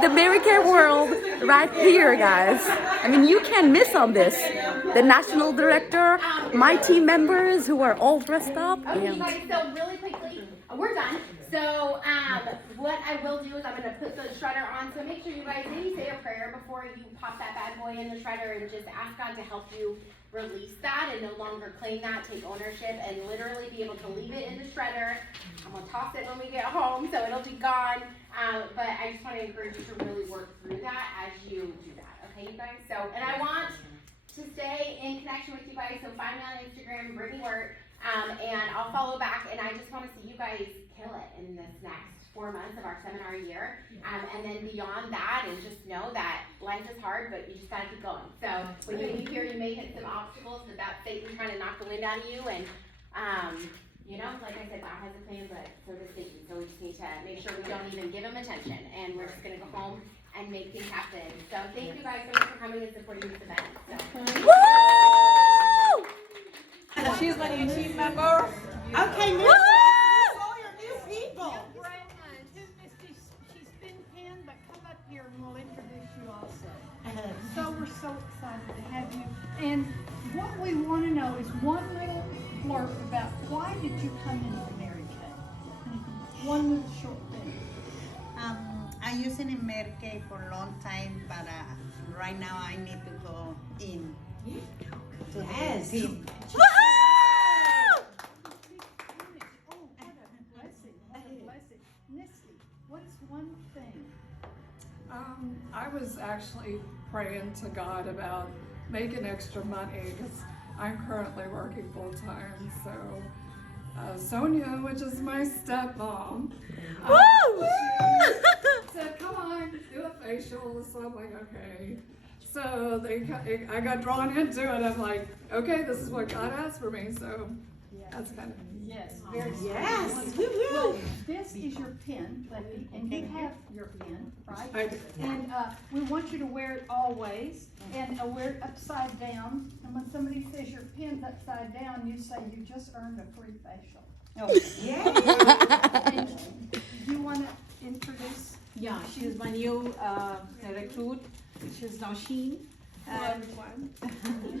the Mary Kay world right here, guys. I mean, you can't miss on this. The national director, my team members who are all dressed up. Okay, And you guys, so really quickly, we're done. So what I will do is I'm going to put the shredder on. So make sure you guys maybe say a prayer before you pop that bad boy in the shredder and just ask God to help you release that and no longer claim that, take ownership, and literally be able to leave it in the shredder. I'm going to toss it when we get home, so it'll be gone. But I just want to encourage you to really work through that as you do that. Okay, you guys? So, and I want to stay in connection with you guys. So find me on Instagram, Brittany Wirt, and I'll follow back. And I just want to see you guys kill it in this next 4 months of our seminar year. And then beyond that, and just know that life is hard, but you just gotta keep going. So when you leave here, you may hit some obstacles, but that's Satan trying to knock the wind out of you. And you know, like I said, God has a plan, but so does Satan. So we just need to make sure we don't even give him attention, and we're just gonna go home and make things happen. So thank you guys so much for coming and supporting this event. So. woo! She's my new team member. Okay, Woo! all your new people. She's been pinned, but come up here and we'll introduce you also. So we're so excited to have you. And what we want to know is one little blurb about why did you come into Mary Kay? One little short thing. I used it in Mary Kay for a long time, but right now I need to go in to the team. Oh, what a blessing, what a blessing. Misty, what's one thing? I was actually praying to God about making extra money because I'm currently working full time. So Sonia, which is my stepmom, she said, "Come on, do a facial." So I'm like, okay. So I got drawn into it. I'm like, okay, this is what God asked for me. So that's kind of. Yes, very Yes, Well, this is your pin, Lefty, and you have your pin, right? I do. And we want you to wear it always, and wear it upside down. And when somebody says your pin's upside down, you say you just earned a free facial. yeah. And you want to introduce? Yeah, she's my new recruit. She's Nausheen.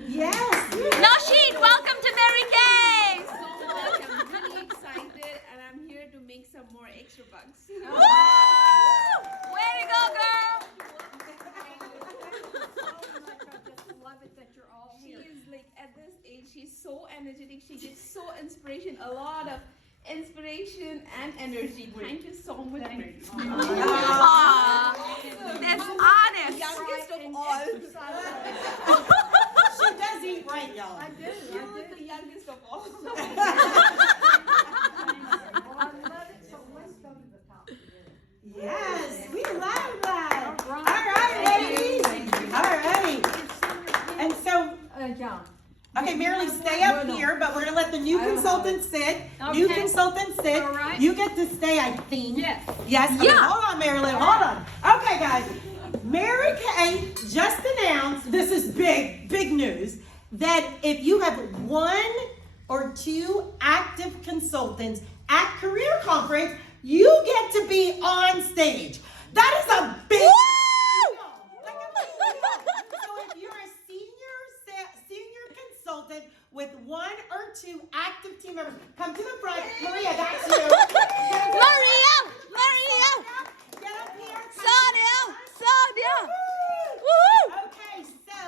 Yes. Nausheen, welcome to Mary Kay! So much. I'm really excited and I'm here to make some more extra bucks. Woo! Way to go, girl! Love it that you're all She here. is like at this age, she's so energetic. She gets so inspiration, a lot of inspiration and energy. Thank you so much. Aw, that's honest. Youngest of all. She does eat right, y'all. I do. She was the youngest of all. Well, I love it, so let's go to the top. Yes, we love that. All All right. right, ladies. All right. And so, Yeah. okay, Marilee, stay up here, but we're gonna let the new consultant sit. New consultant sit. All right. You get to stay, I think. Yes. Yes. Okay, Yeah. hold on, Marilee. Hold on. Okay, guys. Mary Kay just announced, this is big news, that if you have 1 or 2 active consultants at career conference, you get to be on stage. That is a big deal. Like a big deal. So if you're a senior consultant with 1 or 2 active team members, come to the front. Maria, that's you. Maria! Maria! Get up here. Sonia! Sonia! Woo! Woohoo! Okay, so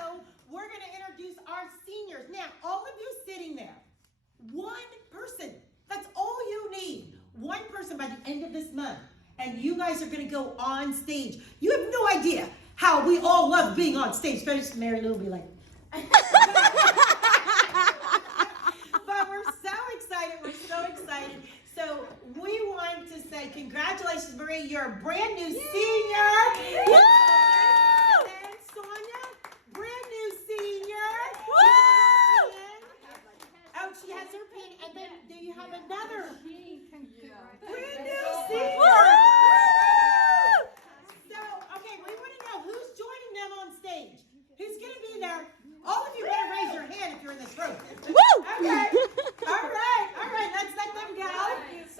we're going to introduce our seniors. Now, all of you sitting there, 1 person. That's all you need. 1 person by the end of this month. And you guys are going to go on stage. You have no idea how we all love being on stage. Especially Mary Lou will be like. But we're so excited. We're so excited. So we want to say congratulations, Marie. You're a brand new senior. Woo! And Sonia, brand new senior. Woo! Oh, she has her pin. And then do you have another brand new Woo! senior? So, okay, we want to know who's joining them on stage. Who's going to be there? All of you better raise your hand if you're in this room. Woo! Okay. All right. Let's let them go.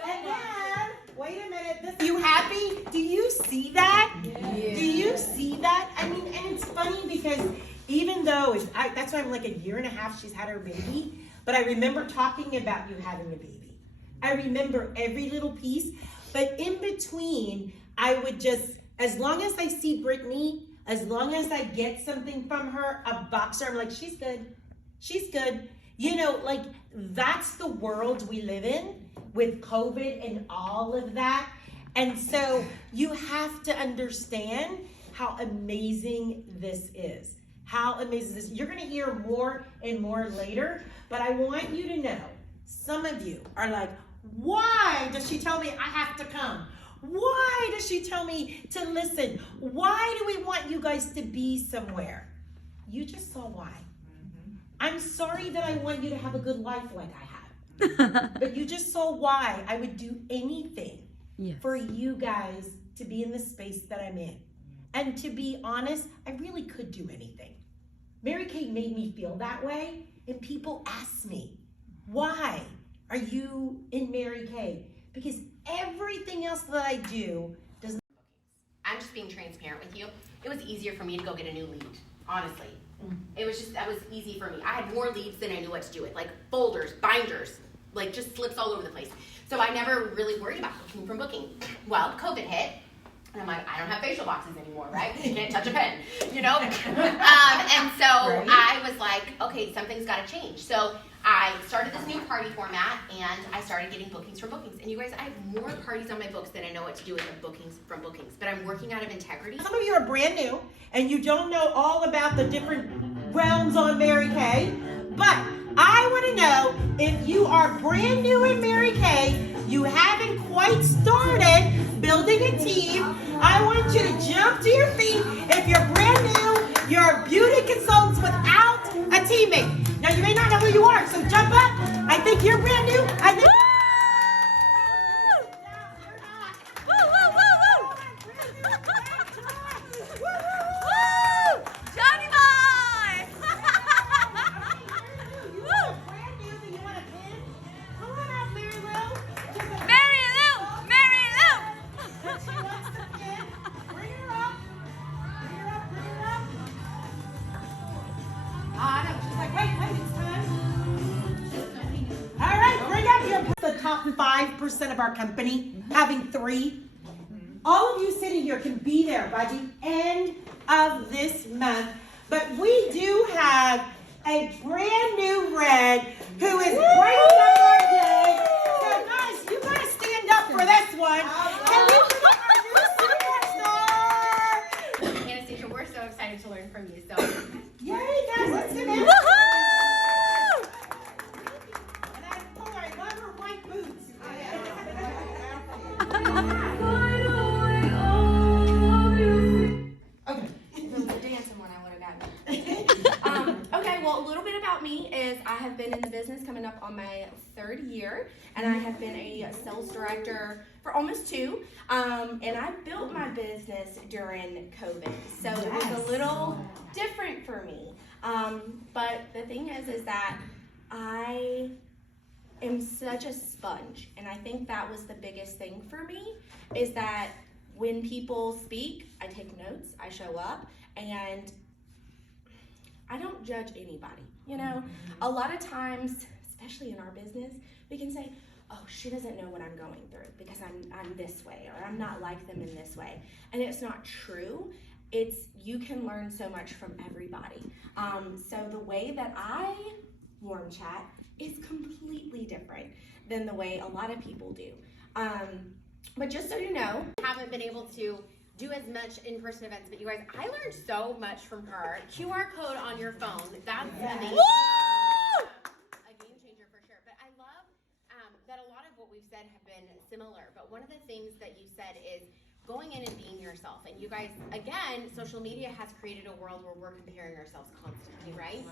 And then, wait a minute. Are you happy? Do you see that? that's why I'm like a year and a half she's had her baby. But I remember talking about you having a baby. I remember every little piece. But in between, I would just, as long as I see Brittany, as long as I get something from her, a boxer, I'm like, she's good. She's good. You know, like, that's the world we live in with COVID and all of that. And so you have to understand how amazing this is. How amazing this is. You're going to hear more and more later, but I want you to know, some of you are like, why does she tell me I have to come? Why does she tell me to listen? Why do we want you guys to be somewhere? You just saw why. I'm sorry that I want you to have a good life like I have. But you just saw why I would do anything for you guys to be in the space that I'm in. And to be honest, I really could do anything. Mary Kay made me feel that way, and people ask me, why are you in Mary Kay? Because everything else that I do does not. I'm just being transparent with you. It was easier for me to go get a new lead, honestly. It was just, that was easy for me. I had more leads than I knew what to do with, like folders, binders, like just slips all over the place. So I never really worried about booking from booking. Well, COVID hit, and I'm like, I don't have facial boxes anymore, right? You can't touch a pen, you know? And so I was like, okay, something's got to change. So I started this new party format, and I started getting bookings from bookings. And you guys, I have more parties on my books than I know what to do with the bookings from bookings. But I'm working out of integrity. Some of you are brand new, and you don't know all about the different realms on Mary Kay. But I want to know, if you are brand new in Mary Kay, you haven't quite started building a team, I want you to jump to your feet. If you're brand new, you're beauty consultants without a teammate. Now, you may not know who you are, so jump up. I think you're brand new. I think. The top 5% of our company, having 3. All of you sitting here can be there by the end of this month. But we do have a brand new Red who is breaking up our day. So guys, you gotta stand up for this one. Can we put up our new superstar? Anastasia, we're so excited to learn from you. So, Yay, guys, let's do it. I have been in the business coming up on my 3rd year, and I have been a sales director for almost 2. And I built my business during COVID, so it was a little different for me. But the thing is that I am such a sponge, and I think that was the biggest thing for me, is that when people speak, I take notes, I show up, and I don't judge anybody. You know, a lot of times, especially in our business, we can say, oh, she doesn't know what I'm going through because I'm this way, or I'm not like them in this way. And it's not true. It's, you can learn so much from everybody. So the way that I warm chat is completely different than the way a lot of people do. But just so you know, I haven't been able to do as much in-person events, but you guys, I learned so much from her. QR code on your phone, that's amazing. A game changer for sure. But I love that a lot of what we've said have been similar, but one of the things that you said is going in and being yourself. And you guys, again, social media has created a world where we're comparing ourselves constantly, right?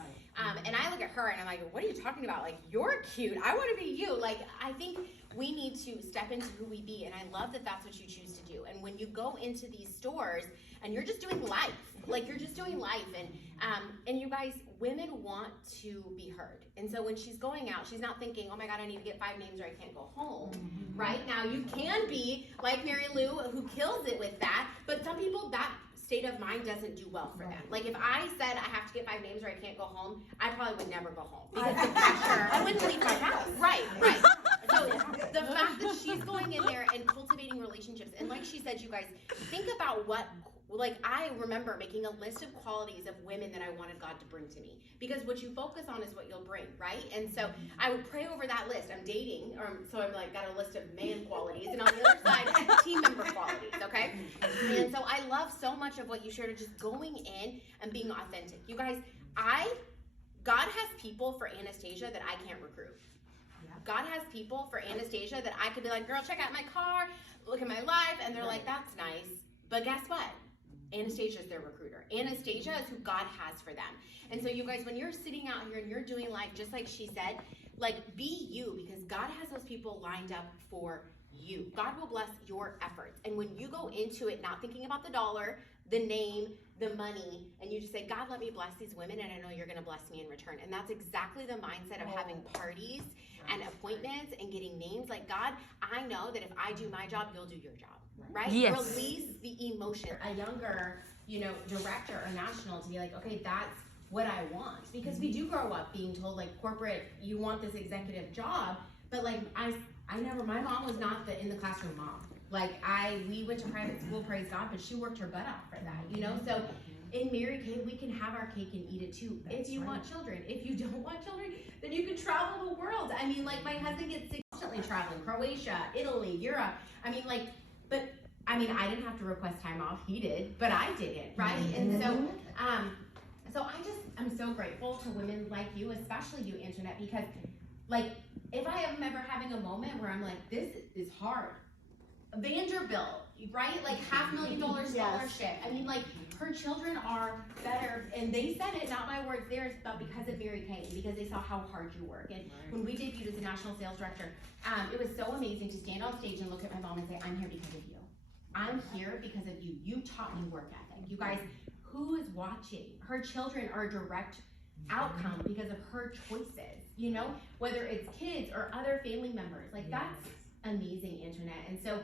And I look at her and I'm like, what are you talking about? Like, you're cute. I want to be you. Like, I think we need to step into who we be. And I love that that's what you choose to do. And when you go into these stores and you're just doing life, like you're just doing life. And you guys, women want to be heard. And so when she's going out, she's not thinking, oh my God, I need to get 5 names or I can't go home. Right now, you can be like Mary Lou, who kills it with that. But some people, that state of mind doesn't do well for them. Like if I said I have to get 5 names or I can't go home, I probably would never go home because the pressure, I wouldn't leave my house. Right. So the fact that she's going in there and cultivating relationships, and like she said, you guys, think about what, like I remember making a list of qualities of women that I wanted God to bring to me, because what you focus on is what you'll bring, right? And so I would pray over that list. I'm dating, so I'm like got a list of man qualities, and on the other side, team member qualities, okay? And so I love so much of what you shared, of just going in and being authentic. You guys, God has people for Anastasia that I can't recruit. God has people for Anastasia that I could be like, girl, check out my car, look at my life, and they're like, that's nice. But guess what? Anastasia is their recruiter. Anastasia is who God has for them. And so you guys, when you're sitting out here and you're doing life, just like she said, like be you, because God has those people lined up for you. God will bless your efforts. And when you go into it not thinking about the dollar, the name, the money, and you just say, God, let me bless these women, and I know you're going to bless me in return. And that's exactly the mindset of having parties and appointments and getting names. Like, God, I know that if I do my job, you'll do your job, right? Yes. Release the emotion. A younger, director or national to be like, okay, that's what I want. Because we do grow up being told, like, corporate, you want this executive job, but like, my mom was not in the classroom mom. Like we went to private school, praise God, but she worked her butt off for that, So in Mary Kay, we can have our cake and eat it too. If you want children. If you don't want children, then you can travel the world. I mean, like my husband gets constantly traveling, Croatia, Italy, Europe. I mean, I didn't have to request time off. He did, but I didn't, right? And so, I'm so grateful to women like you, especially you, Antoinette, because like, if I am ever having a moment where I'm like, this is hard. Vanderbilt, right? Like $500,000 scholarship. I mean, like her children are better, and they said it, not my words, theirs, but because of Mary Kay, because they saw how hard you work. And when we debuted as a national sales director, it was so amazing to stand on stage and look at my mom and say, I'm here because of you. I'm here because of you. You taught me work ethic. You guys, who is watching? Her children are a direct outcome because of her choices, whether it's kids or other family members. Like that's amazing, Antoinette. And so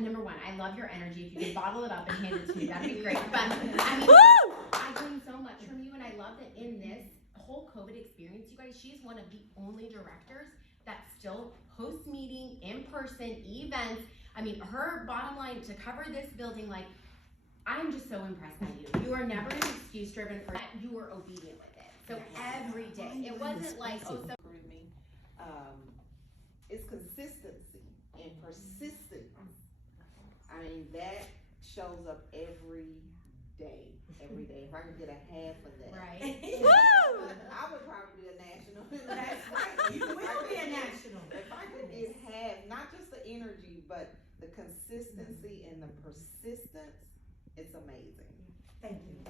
number one, I love your energy. If you could bottle it up and hand it to me, that'd be great. But I gained so much from you, and I love that in this whole COVID experience, you guys, she's one of the only directors that still hosts meeting, in-person events. I mean, her bottom line to cover this building, like, I'm just so impressed by you. You are never an excuse-driven person. You were obedient with it. So every day, it wasn't like, it's consistency and persistence. I mean, that shows up every day. Every day. If I could get a half of that, right? I would probably be a national. That's right. You will be a national. If I could get half, not just the energy, but the consistency and the persistence, it's amazing. Thank you.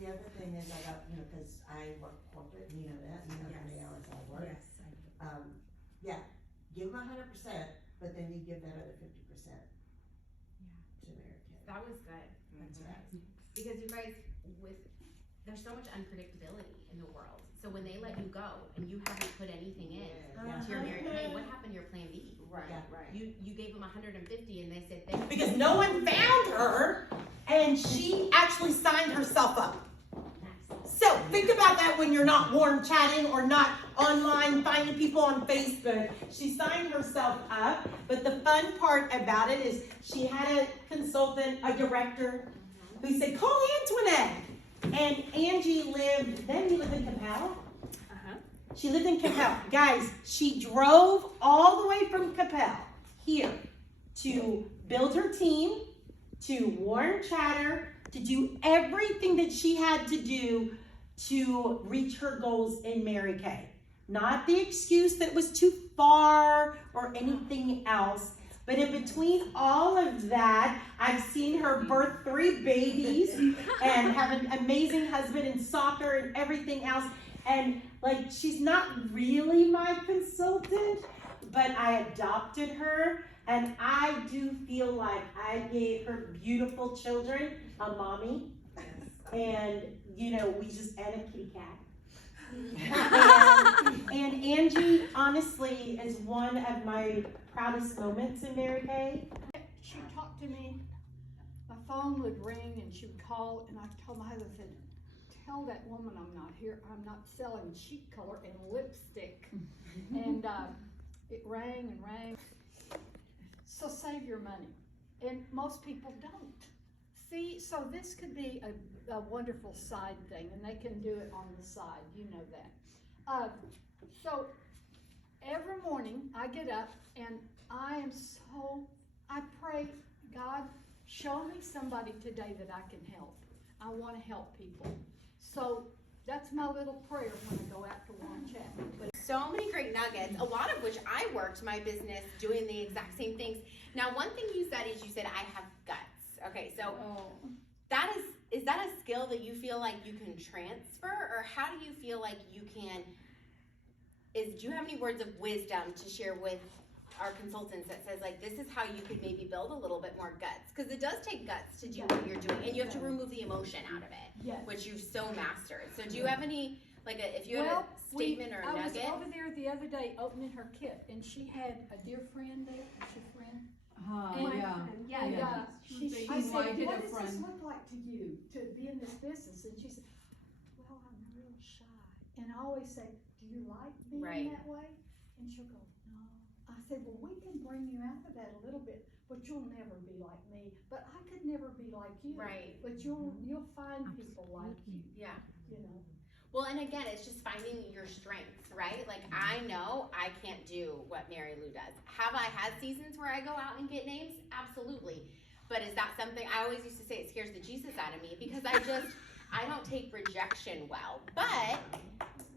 The other thing is I got, because I work corporate, you know that, how many hours I work. Yes, I do. Give them 100%, but then you give that other 50% to Mary Kay. That was good. That's right. Because you guys, there's so much unpredictability in the world. So when they let you go and you haven't put anything in to your Mary Kay, what happened to your plan B? Right. You gave them 150 and they said thank you. Because no one found her, and she actually signed herself up. So think about that when you're not warm chatting or not online finding people on Facebook. She signed herself up, but the fun part about it is she had a consultant, a director, who said, call Antoinette. And Angie lived in Capel? She lived in Capel. Guys, she drove all the way from Capel here to build her team, to warm chatter, to do everything that she had to do to reach her goals in Mary Kay. Not the excuse that it was too far or anything else, but in between all of that, I've seen her birth 3 babies and have an amazing husband in soccer and everything else. And like, she's not really my consultant, but I adopted her, and I do feel like I gave her beautiful children a mommy. And we just, and a kitty cat. And Angie, honestly, is one of my proudest moments in Mary Kay. She would talk to me, my phone would ring and she would call, and I told my husband, I said, tell that woman I'm not here, I'm not selling cheek color and lipstick. And it rang and rang. So save your money. And most people don't. See, so this could be a wonderful side thing, and they can do it on the side, you know that. So every morning I get up and I pray, God, show me somebody today that I can help. I want to help people. So that's my little prayer when I go out to one chat. But So many great nuggets, a lot of which I worked my business doing the exact same things. Now, one thing you said is you said, I have guts. Okay, so that is that a skill that you feel like you can transfer, or how do you feel like you can, do you have any words of wisdom to share with our consultants that says like, this is how you could maybe build a little bit more guts? Because it does take guts to do what you're doing, and you have to remove the emotion out of it, which you've so mastered. So do you have any, like if you have a statement or a nugget? I was over there the other day opening her kit, and she had a dear friend there. Is she a friend? She I said, what does this look like to you to be in this business? And she said, well, I'm real shy. And I always say, do you like being that way? And she'll go, no. I said, well, we can bring you out of that a little bit, but you'll never be like me. But I could never be like you. Right. But you'll find people like you. Yeah. You know. Well, and again, it's just finding your strengths, right? Like, I know I can't do what Mary Lou does. Have I had seasons where I go out and get names? Absolutely. But is that something, I always used to say it scares the Jesus out of me, because I don't take rejection well. But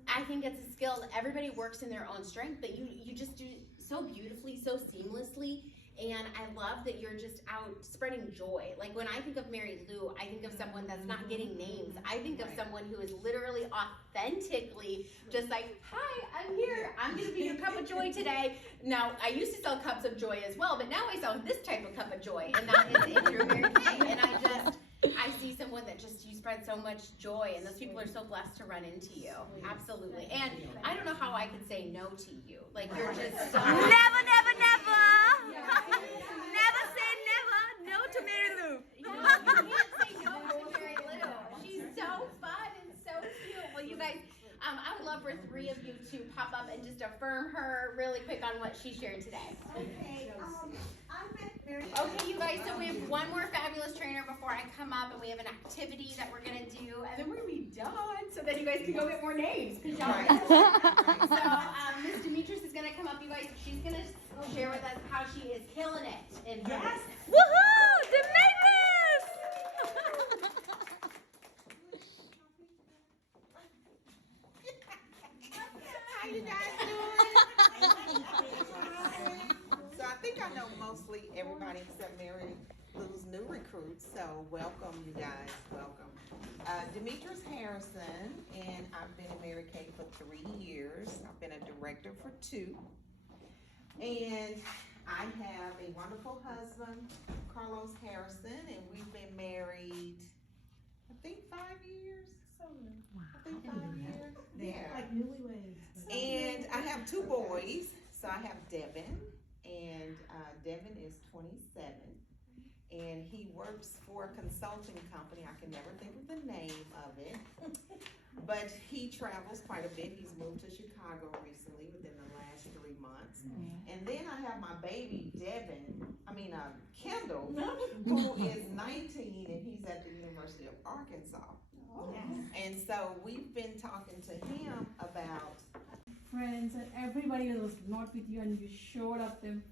I think it's a skill that everybody works in their own strength, but you just do so beautifully, so seamlessly. And I love that you're just out spreading joy. Like when I think of Mary Lou, I think of someone that's not getting names. I think of someone who is literally authentically just like, hi, I'm here. I'm gonna be your cup of joy today. Now, I used to sell cups of joy as well, but now I sell this type of cup of joy, and that is through Mary Kay. And I see someone that just, you spread so much joy, and those people are so blessed to run into you. Absolutely. And I don't know how I could say no to you. Like you're just so Never, never, never. Never say never. No to Mary Lou. You can't say no to Mary Lou. She's so fun and so cute. Well, you guys, I would love for 3 of you to pop up and just affirm her really quick on what she shared today. Okay, I met Mary. Okay, you guys, so we have one more fabulous trainer before I come up, and we have an activity that we're gonna do, and then we're gonna be done, so then you guys can go get more names, because y'all so Miss Demetrius is gonna come up, you guys. She's gonna share with us how she is killing it in her business. Woohoo! Demetrius! How you guys doing? So I think I know mostly everybody except Mary Lou's new recruits. So welcome, you guys. Welcome. Demetrius Harrison, and I've been in Mary Kay for 3 years. I've been a director for 2. And I have a wonderful husband, Carlos Harrison, and we've been married, I think 5 years. I think 5 years. Yeah. Like newlyweds. And I have 2 boys. So I have Devin, and Devin is 27, and he works for a consulting company. I can never think of the name of it, but he travels quite a bit. He's moved to Chicago recently within the last 3 months. And then I have my baby Kendall, who is 19, and he's at the University of Arkansas. And so we've been talking to him about friends and everybody that was not with you, and you showed up them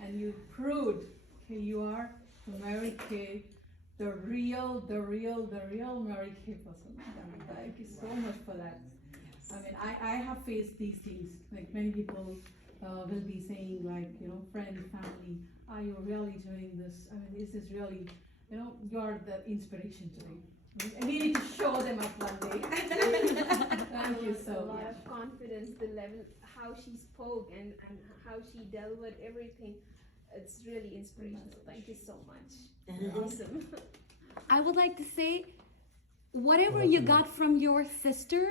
and you proved you are the Mary Kay, the real Mary Kay person. Thank you so much for that. I mean, I have faced these things, like many people will be saying, like, friend, family, are you really doing this? I mean, is this really, you're the inspiration to me. We need to show them up one day. Thank you so A lot much. of confidence, the level, how she spoke and how she delivered everything. It's really inspirational. Thank you so much. Awesome. I would like to say, whatever you got from your sister,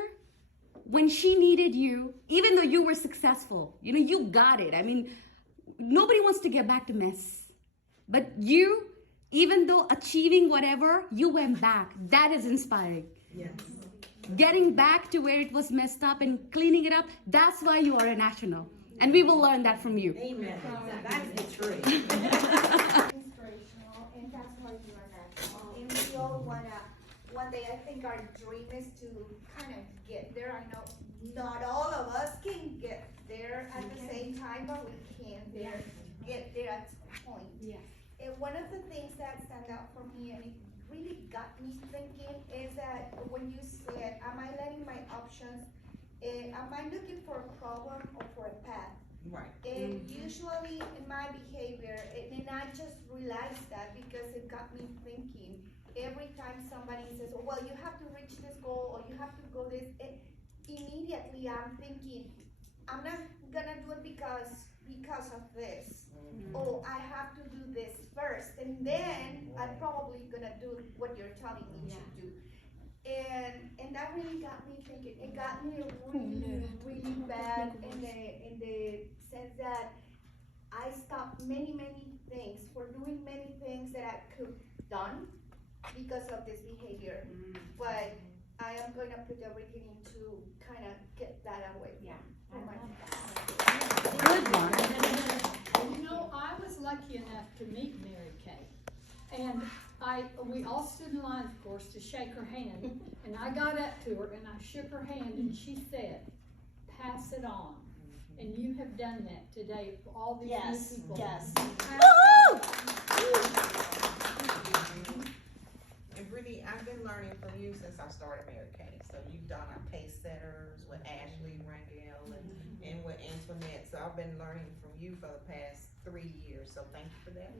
when she needed you, even though you were successful, you got it. I mean, nobody wants to get back to mess. But you, even though achieving whatever, you went back. That is inspiring. Yes. Getting back to where it was messed up and cleaning it up, that's why you are a national. And we will learn that from you. Amen. That's the truth. Inspirational, and that's why you are national. And we all wanna, one day, I think our dream is to kind of get there. I know not all of us can get there at the same time, but we can get there at some point. Yeah. And one of the things that stand out for me, and it really got me thinking, is that when you said, am I letting my options, am I looking for a problem or for a path? Right. And usually in my behavior, and I just realized that because it got me thinking, every time somebody says, oh, well, you have to reach this goal or you have to go this, immediately I'm thinking, I'm not gonna do it because of this. Oh, I have to do this first, and then I'm probably gonna do what you're telling me to do. And that really got me thinking. It got me really bad in the sense that I stopped many things for doing many things that I could have done because of this behavior. But I am going to put everything into kind of get that away. Yeah. From my Good one. I was lucky enough to meet Mary Kay. And we all stood in line, of course, to shake her hand. And I got up to her and I shook her hand and she said, pass it on. And you have done that today for all these new people. Yes. And really, I've been learning from you since I started Mary Kay. So you've done our pace setters with Ashley Rangel and with Antoinette. So I've been learning from you for the past 3 years. So thank you for that.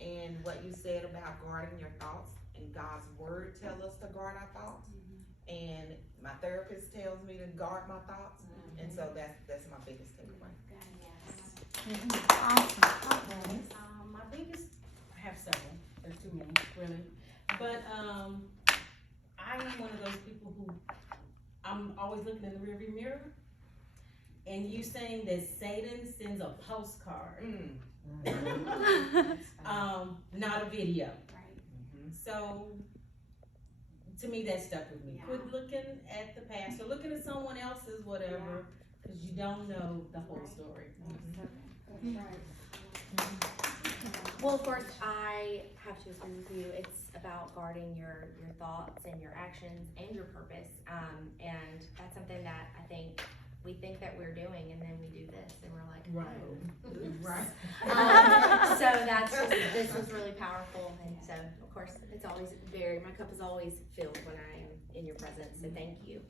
And what you said about guarding your thoughts, and God's word tells us to guard our thoughts. And my therapist tells me to guard my thoughts. And so that's my biggest takeaway. My biggest, I have several, there's too many, really. But I am one of those people who, I'm always looking in the rearview mirror. And you saying that Satan sends a postcard, not a video. Right. So, to me, that stuck with me. Quit looking at the past or looking at someone else's whatever, because you don't know the whole story. Well, of course, I have to agree with you. It's about guarding your thoughts and your actions and your purpose. And that's something that I think we think that we're doing, and then we do this, and we're like, oh, Right. So this was really powerful, and so of course it's always my cup is always filled when I am in your presence. So thank you.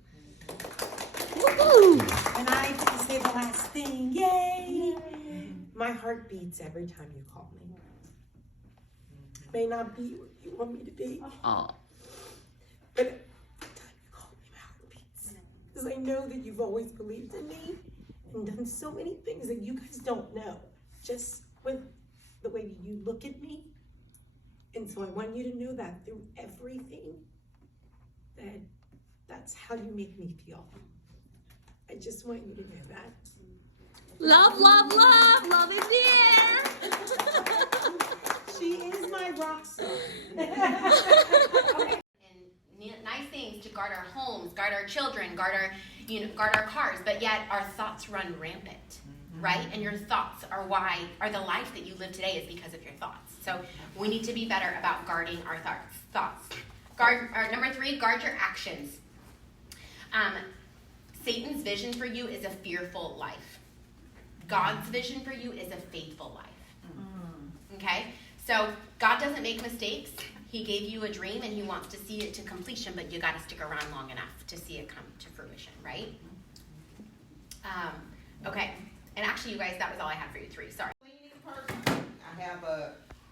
Woo-hoo! And I get to say the last thing. Yay! My heart beats every time you call me. May not be what you want me to be. Oh. But every time you call me, my heart beats. Because I know that you've always believed in me and done so many things that you guys don't know. Just with the way you look at me. And so I want you to know that through everything, that's how you make me feel. I just want you to know that. Love, love, love. Love is here. She is my rock star. And nice things to guard our homes, guard our children, guard our cars, but yet our thoughts run rampant, right? And your thoughts are the life that you live today is because of your thoughts. So we need to be better about guarding our thoughts. Number 3, guard your actions. Satan's vision for you is a fearful life. God's vision for you is a faithful life. Okay? So God doesn't make mistakes. He gave you a dream and he wants to see it to completion, but you got to stick around long enough to see it come to fruition, right? Okay. And actually, you guys, that was all I had for you 3. Sorry.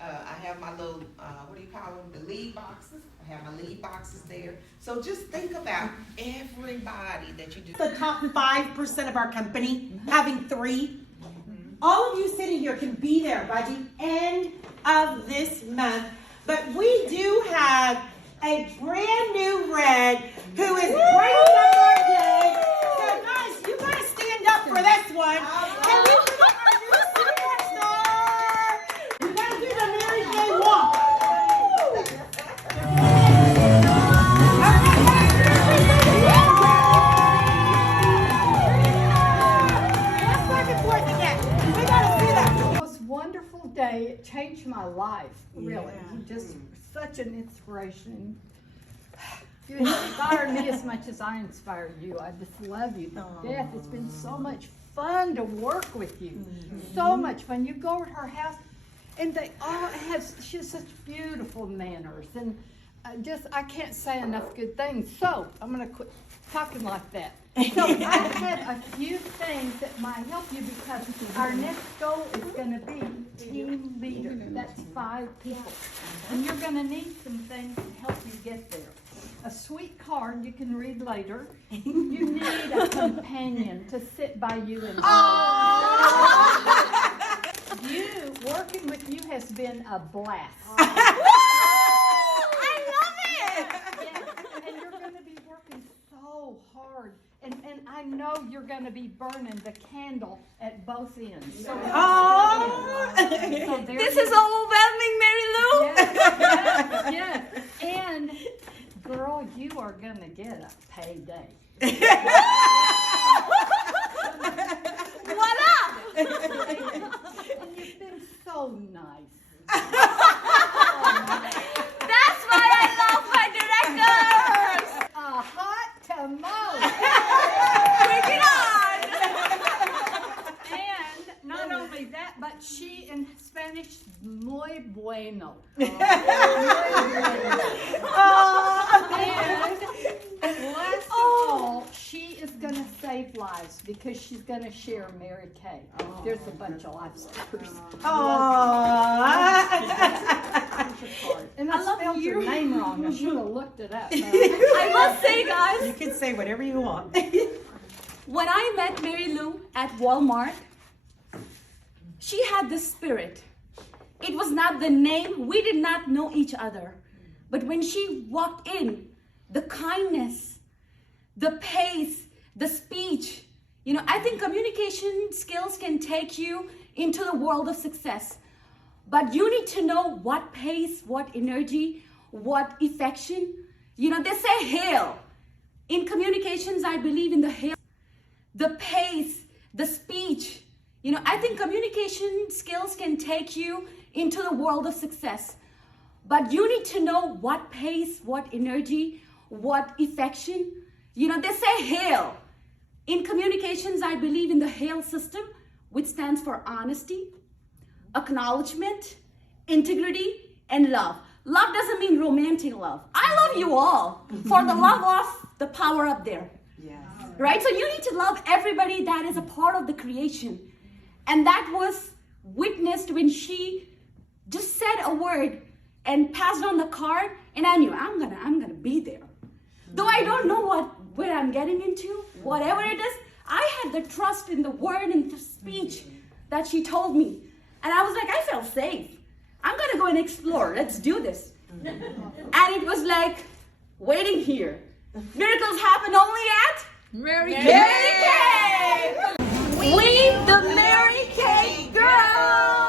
I have my little, what do you call them? The lead boxes. I have my lead boxes there. So just think about everybody that you do. The top 5% of our company having 3. All of you sitting here can be there by the end of this month. But we do have a brand new Red who is bringing up our day. So really changed my life, really. Yeah. You're just such an inspiration. You inspire me as much as I inspire you. I just love you to death. It's been so much fun to work with you. So much fun. You go to her house, and they all she has such beautiful manners, and I can't say enough good things. So I'm gonna quit talking like that. So I had a few things that might help you, because our next goal is gonna be team leader. That's 5 people, and you're gonna need some things to help you get there. A sweet card you can read later. You need a companion to sit by you and you, working with you has been a blast. I love it! Yes, and you're going to be working so hard. And I know you're going to be burning the candle at both ends. So, This is overwhelming, Mary Lou. Yes. And girl, you are going to get a payday. Voila! And you've been so nice. That's why I love my directors! A hot tamale. Bring it on! And not only that, but she in Spanish, muy bueno. And last of all, she is going to save lives, because she's going to share Mary Kay. There's a bunch of lifesavers. And I spelled your name wrong. I should have looked it up. I must say, guys, You can say whatever you want. when I met Mary Lou at Walmart, she had this spirit. It was not the name. We did not know each other. But when she walked in, the kindness, the pace, the speech, I think communication skills can take you into the world of success. But you need to know what pace, what energy, what affection. They say hail. In communications, I believe in the hail. The pace, the speech. I think communication skills can take you into the world of success. But you need to know what pace, what energy, what affection. They say hail. In communications, I believe in the HAIL system, which stands for honesty, acknowledgement, integrity, and love. Love doesn't mean romantic love. I love you all for the love of the power up there. Yes. Right? So you need to love everybody that is a part of the creation. And that was witnessed when she just said a word and passed on the card, and I knew I'm gonna be there. Though I don't know what I'm getting into, whatever it is, I had the trust in the word and the speech that she told me. And I was like, I felt safe. I'm gonna go and explore. Let's do this. And it was like waiting here. Miracles happen only at Mary Kay. We the Mary Kay girls.